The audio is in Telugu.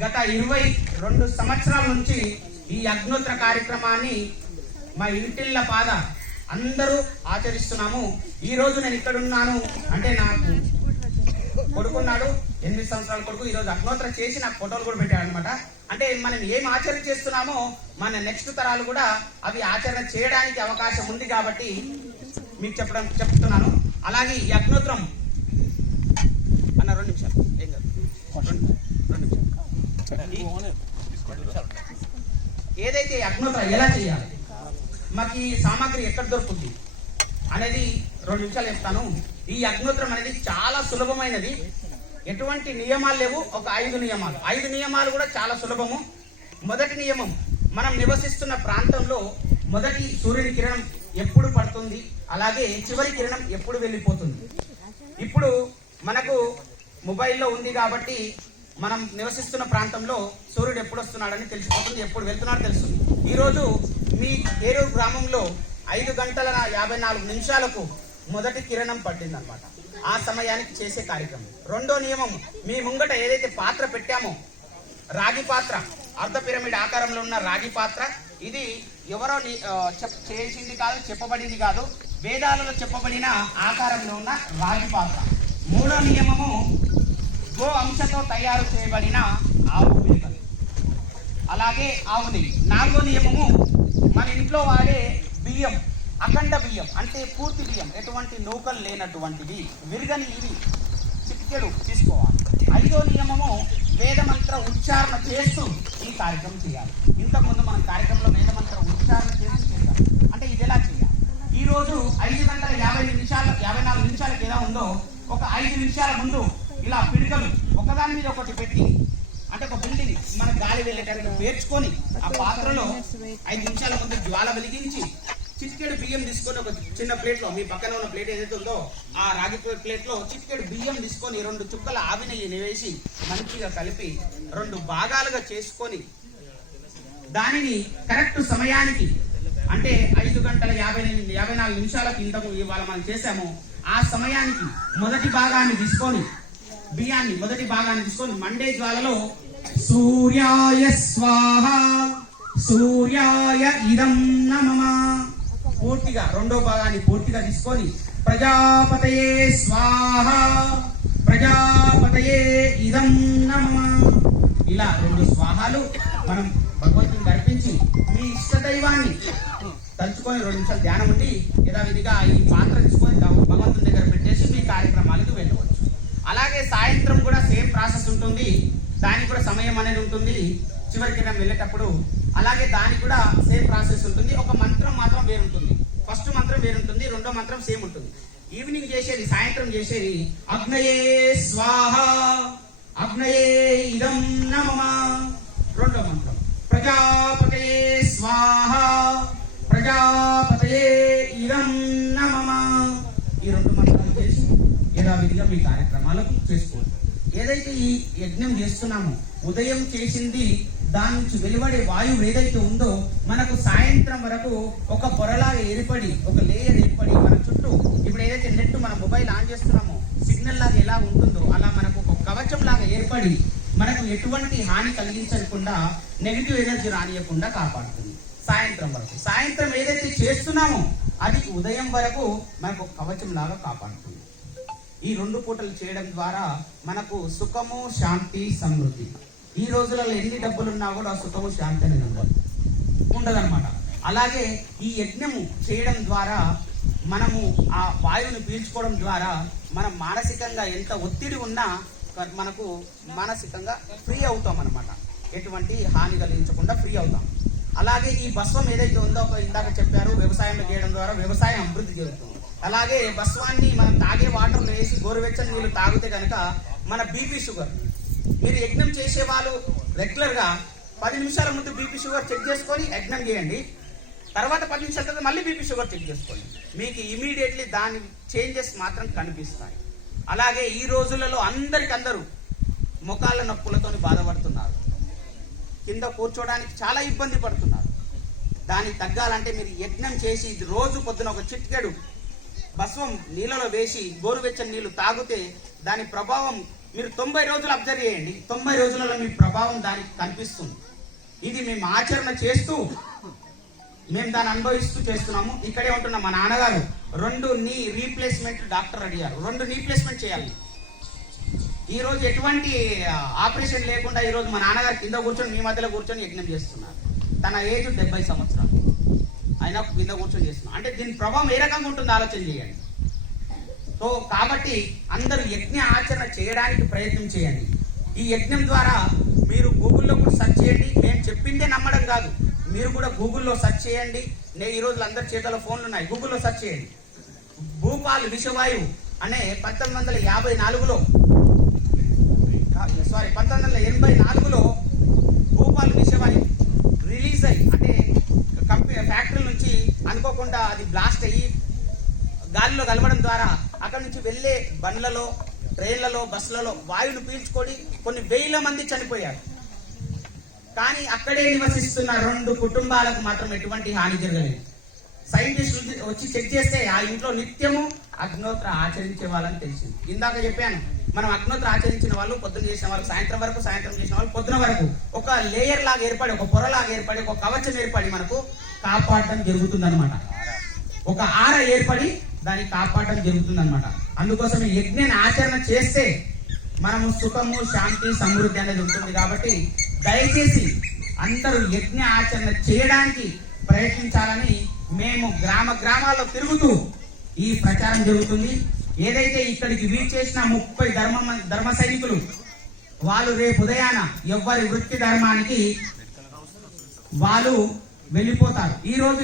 గత 22 సంవత్సరాల నుంచి ఈ అగ్నోత్ర కార్యక్రమాన్ని మా ఇంటిళ్ళ పాద అందరూ ఆచరిస్తున్నాము. ఈ రోజు నేను ఇక్కడ ఉన్నాను అంటే నాకు కొడుకున్నాడు, 8 సంవత్సరాల కొడుకు. ఈరోజు అగ్నోత్ర చేసి నాకు ఫోటోలు కూడా పెట్టాడు అనమాట. అంటే మనం ఏం ఆచరణ చేస్తున్నామో మన నెక్స్ట్ తరాలు కూడా అవి ఆచరణ చేయడానికి అవకాశం ఉంది కాబట్టి మీకు చెప్తున్నాను. అలాగే ఈ అగ్నోత్రం అన్న 2 నిమిషాలు ఏం కాదు, 2 నిమిషాలు. ఏదైతే అగ్నోత్ర ఎలా చేయాలి, మాకు ఈ సామాగ్రి ఎక్కడ దొరుకుతుంది అనేది 2 నిమిషాలు చెప్తాను. ఈ అగ్నోత్రం అనేది చాలా సులభమైనది, ఎటువంటి నియమాలు లేవు. ఒక 5 నియమాలు. 5 నియమాలు కూడా చాలా సులభము. మొదటి నియమం, మనం నివసిస్తున్న ప్రాంతంలో మొదటి సూర్యుని కిరణం ఎప్పుడు పడుతుంది, అలాగే చివరి కిరణం ఎప్పుడు వెళ్ళిపోతుంది. ఇప్పుడు మనకు మొబైల్లో ఉంది కాబట్టి మనం నివసిస్తున్న ప్రాంతంలో సూర్యుడు ఎప్పుడు వస్తున్నాడని తెలిసిపోతుంది, ఎప్పుడు వెళ్తున్నాడో తెలుస్తుంది. ఈరోజు మీ ఏరూరు గ్రామంలో 5:54 మొదటి కిరణం పట్టింది అనమాట. ఆ సమయానికి చేసే కార్యక్రమం. రెండో నియమం, మీ ముంగట ఏదైతే పాత్ర పెట్టామో, రాగి పాత్ర, అర్ధ పిరమిడ్ ఆకారంలో ఉన్న రాగి పాత్ర, ఇది ఎవరో చేసింది కాదు, చెప్పబడింది కాదు, వేదాలలో చెప్పబడిన ఆకారంలో ఉన్న రాగి పాత్ర. మూడో నియమము, గో అంశతో తయారు చేయబడిన ఆవు పిడకలు, అలాగే ఆవు నెయ్యి. నాలుగో నియమము, మన ఇంట్లో వాడే బియ్యం, అఖండ బియ్యం అంటే పూర్తి బియ్యం, ఎటువంటి నూకలు లేనటువంటివి, విరగని ఇవి చిటికెడు తీసుకోవాలి. 5వ నియమము, వేదమంత్ర ఉచ్చారణ చేస్తూ ఈ కార్యక్రమం చేయాలి. ఇంతకుముందు మనం కార్యక్రమంలో వేదమంత్ర ఉచ్చారణ చేస్తూ చేయాలి. అంటే ఇది ఎలా చేయాలి? ఈరోజు 5:54 నిమిషాలకు ఎలా ఉందో, ఒక 5 నిమిషాల ముందు ఇలా పిడికలు ఒకదాని మీద ఒకటి పెట్టి, అంటే ఒక బిల్డింగ్ మన గాలి వెళ్ళేటట్టు పేర్చుకొని ఆ పాత్రలో 5 నిమిషాల ముందు జ్వాల వెలిగించి చిటికెడు బియ్యం తీసుకొని ఒక చిన్న ప్లేట్లో, మీ పక్కన ఉన్న ప్లేట్ ఏదైతే ఉందో ఆ రాగి ప్లేట్లో చిటికెడు బియ్యం తీసుకొని 2 చుక్కల ఆవి నెయ్యి వేసి మంచిగా కలిపి 2 భాగాలుగా చేసుకొని దానిని కరెక్ట్ సమయానికి, అంటే 5:54 నిమిషాలకు ఇంతకు ఇవాళ మనం చేసాము, ఆ సమయానికి మొదటి భాగాన్ని తీసుకొని మండే జ్వాలలో సూర్యాయ స్వాహ సూర్యాయ ఇదం నమః పూర్తిగా, రెండో భాగాన్ని పూర్తిగా తీసుకొని ప్రజాపతయే స్వాహ ప్రజాపతయే ఇదం నమః, ఇలా 2 స్వాహాలు మనం భగవంతుని అర్పించి మీ ఇష్ట దైవాన్ని తలుచుకొని 2 నిమిషాలు ధ్యానం ఉండి యథావిధిగా ఈ పాత్ర తీసుకొని భగవంతుని దగ్గర పెట్టేసి మీ కార్యక్రమాలకు వెళ్ళవచ్చు. అలాగే సాయంత్రం కూడా సేమ్ ప్రాసెస్ ఉంటుంది, దానికి కూడా సమయం అనేది ఉంటుంది చివరికి వెళ్ళేటప్పుడు. అలాగే దానికి కూడా సేమ్ ప్రాసెస్ ఉంటుంది, ఒక మంత్రం మాత్రం వేరుంటుంది. ఫస్ట్ మంత్రం వేరుంటుంది, రెండో మంత్రం సేమ్ ఉంటుంది. ఈవినింగ్ చేసేది, సాయంత్రం చేసేది అగ్నయే స్వాహ అగ్నయే ఇదం నమః. రెండో మంత్రం ప్రజాపతయే స్వాహ ప్రజాపతయే ఇదం నమః. ఈ 2 మంత్రాలు చేసి యథావిధిగా మీ కార్యక్రమాలకు చేసుకోండి. ఏదైతే ఈ యజ్ఞం చేస్తున్నామో, ఉదయం చేసింది దాని నుంచి వెలువడే వాయువు ఏదైతే ఉందో మనకు సాయంత్రం వరకు ఒక పొరలాగా ఏర్పడి, ఒక లేయర్ ఏర్పడి మన చుట్టూ, ఇప్పుడు ఏదైతే నెట్ మన మొబైల్ ఆన్ చేస్తున్నామో సిగ్నల్ లాగా ఎలా ఉంటుందో అలా మనకు ఒక కవచం లాగా ఏర్పడి మనకు ఎటువంటి హాని కలిగించకుండా, నెగిటివ్ ఎనర్జీ రానియకుండా కాపాడుతుంది సాయంత్రం వరకు. సాయంత్రం ఏదైతే చేస్తున్నామో అది ఉదయం వరకు మనకు ఒక కవచం లాగా కాపాడుతుంది. ఈ 2 పూటలు చేయడం ద్వారా మనకు సుఖము, శాంతి, సమృద్ధి. ఈ రోజులలో ఎన్ని డబ్బులున్నా కూడా సుఖము, శాంతి అనేది ఉండదన్నమాట. అలాగే ఈ యజ్ఞము చేయడం ద్వారా మనము ఆ వాయువుని పీల్చుకోవడం ద్వారా మనం మానసికంగా ఎంత ఒత్తిడి ఉన్నా మనకు మానసికంగా ఫ్రీ అవుతాం అన్నమాట, ఎటువంటి హాని కలిగించకుండా ఫ్రీ అవుతాం. అలాగే ఈ భస్వం ఏదైతే ఉందో ఇందాక చెప్పారు, వ్యవసాయంలో చేయడం ద్వారా వ్యవసాయం అభివృద్ధి జరుగుతుంది. అలాగే భస్వాన్ని మనం తాగే వాటర్లో వేసి గోరువెచ్చని నీళ్ళు తాగితే కనుక మన బీపీ షుగర్, మీరు యజ్ఞం చేసే వాళ్ళు రెగ్యులర్గా 10 నిమిషాల ముందు బీపీ షుగర్ చెక్ చేసుకొని యజ్ఞం చేయండి. తర్వాత 10 నిమిషాల తర్వాత మళ్ళీ బీపీ షుగర్ చెక్ చేసుకోండి, మీకు ఇమీడియట్లీ దాని చేంజెస్ మాత్రం కనిపిస్తాయి. అలాగే ఈ రోజులలో అందరూ ముఖాల నొప్పులతో బాధపడుతున్నారు, కింద కూర్చోడానికి చాలా ఇబ్బంది పడుతున్నారు. దానికి తగ్గాలంటే మీరు యజ్ఞం చేసి రోజు పొద్దున ఒక చిటికెడు భస్వం నీళ్ళలో వేసి గోరువెచ్చని నీళ్లు తాగితే దాని ప్రభావం మీరు 90 రోజులు అబ్జర్వ్ చేయండి. 90 రోజులలో మీ ప్రభావం దానికి కనిపిస్తుంది. ఇది మేము ఆచరణ చేస్తూ మేము దాన్ని అనుభవిస్తూ చేస్తున్నాము. ఇక్కడే ఉంటున్న మా నాన్నగారు 2 నీ రీప్లేస్మెంట్ డాక్టర్ అడిగారు. 2 రీప్లేస్మెంట్ చేయాలి. ఈ రోజు ఎటువంటి ఆపరేషన్ లేకుండా ఈ రోజు మా నాన్నగారు కింద కూర్చొని మీ మధ్యలో కూర్చొని యజ్ఞం చేస్తున్నారు. తన ఏజ్ 70 సంవత్సరాలు అయినా కింద కూర్చొని చేస్తున్నారు. అంటే దీని ప్రభావం ఏ రకంగా ఉంటుందో ఆలోచన చేయండి. సో కాబట్టి అందరూ యజ్ఞ ఆచరణ చేయడానికి ప్రయత్నం చేయండి. ఈ యజ్ఞం ద్వారా మీరు గూగుల్లో కూడా సెర్చ్ చేయండి. నేను చెప్పిందే నమ్మడం కాదు, మీరు కూడా గూగుల్లో సెర్చ్ చేయండి. ఈ రోజులు అందరి చేతిలో ఫోన్లు ఉన్నాయి, గూగుల్లో సెర్చ్ చేయండి. భూపాల్ విషవాయువు అనే 1984లో 1984లో భూపాల్ విషవాయువు రిలీజ్ అయ్యి, అంటే ఫ్యాక్టరీ నుంచి అనుకోకుండా అది బ్లాస్ట్ అయ్యి గాలిలో కలవడం ద్వారా అక్కడ నుంచి వెళ్ళే బండ్లలో, ట్రైన్లలో, బస్సులలో వాయువులు పీల్చుకొని కొన్ని వేల మంది చనిపోయారు. కానీ అక్కడే నివసిస్తున్న 2 కుటుంబాలకు మాత్రం ఎటువంటి హాని జరగలేదు. సైంటిస్టులు వచ్చి చెక్ చేస్తే ఆ ఇంట్లో నిత్యము అగ్నోత్ర ఆచరించే వాళ్ళని తెలిసింది. ఇందాక చెప్పాను, మనం అగ్నోత్ర ఆచరించిన వాళ్ళు పొద్దున చేసిన వాళ్ళు సాయంత్రం వరకు, సాయంత్రం చేసిన వాళ్ళు పొద్దున వరకు ఒక లేయర్ లాగా ఏర్పడి, ఒక పొరలాగా ఏర్పడి, ఒక కవచం ఏర్పడి మనకు కాపాడటం జరుగుతుంది అనమాట. ఒక ఆర ఏర్పడి దాన్ని కాపాడటం జరుగుతుంది అనమాట. అందుకోసం ఈ యజ్ఞాన్ని ఆచరణ చేస్తే మనము సుఖము, శాంతి, సమృద్ధి అనేది ఉంటుంది. కాబట్టి దయచేసి అందరూ యజ్ఞ ఆచరణ చేయడానికి ప్రయత్నించాలని మేము గ్రామాల్లో తిరుగుతూ ఈ ప్రచారం జరుగుతుంది. ఏదైతే ఇక్కడికి వీచేసిన 30 ధర్మ సైనికులు వాళ్ళు రేపు ఉదయాన ఎవరి వృత్తి ధర్మానికి వాళ్ళు వెళ్ళిపోతారు. ఈ రోజు